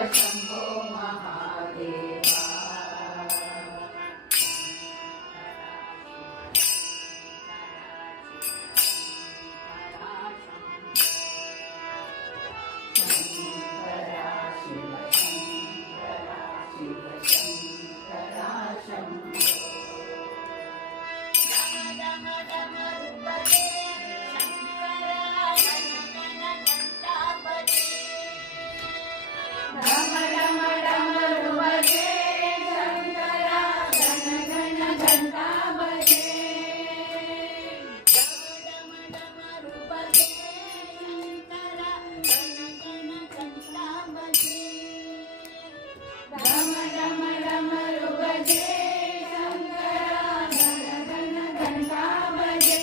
शंभो महादेवा शंकरा शिव शंकरा शिव शंकरा शंभो डम डम रूपदे शंकरा गण गण घंटा बजे डम डम रूपदे शंकरा गण गण घंटा बजे डम डम रूपदे शंकरा गण गण घंटा बजे डम डम रूपदे शंकरा गण गण घंटा बजे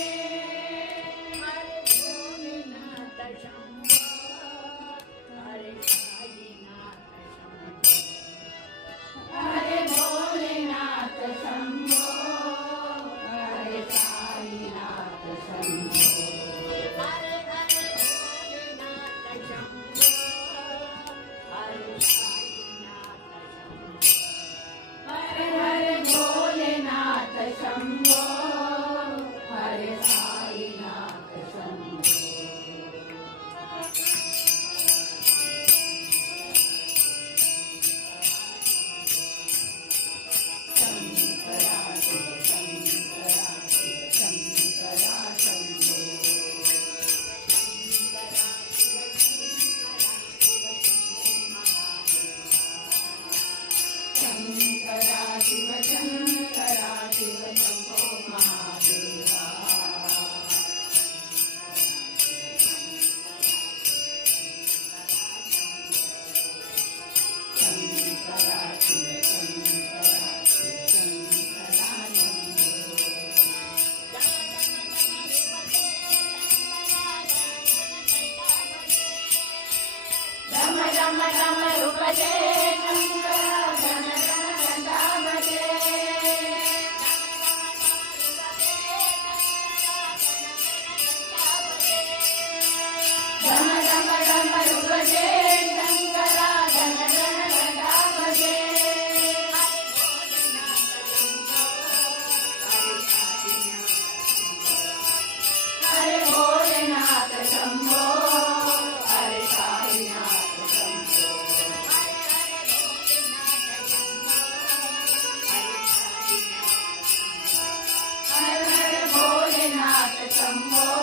हरे भोलेनाथ शंभो हरे साईनाथ शंभो हरे भोलेनाथ शंभो हरे साईनाथ शंभो हरे हरे भोलेनाथ शंभो हरे साईनाथ शंभो हरे हरे भोलेनाथ शंभो हरे साईनाथ शंभो शंकरा शिव शंकरा शिव शंकरा शंभो शंकरा शिव शंकरा शिव शंभो महादेवा शंकरा शिव शंकरा शिव शंकरा शंभो डम डम रूपदे शंकरा गण गण घंटा बजे डम डम रूपदे शंकरा गण गण घंटा बजे हरे भोलेनाथ शंभो हरे साईनाथ शंभो हरे हरे भोलेनाथ शंभो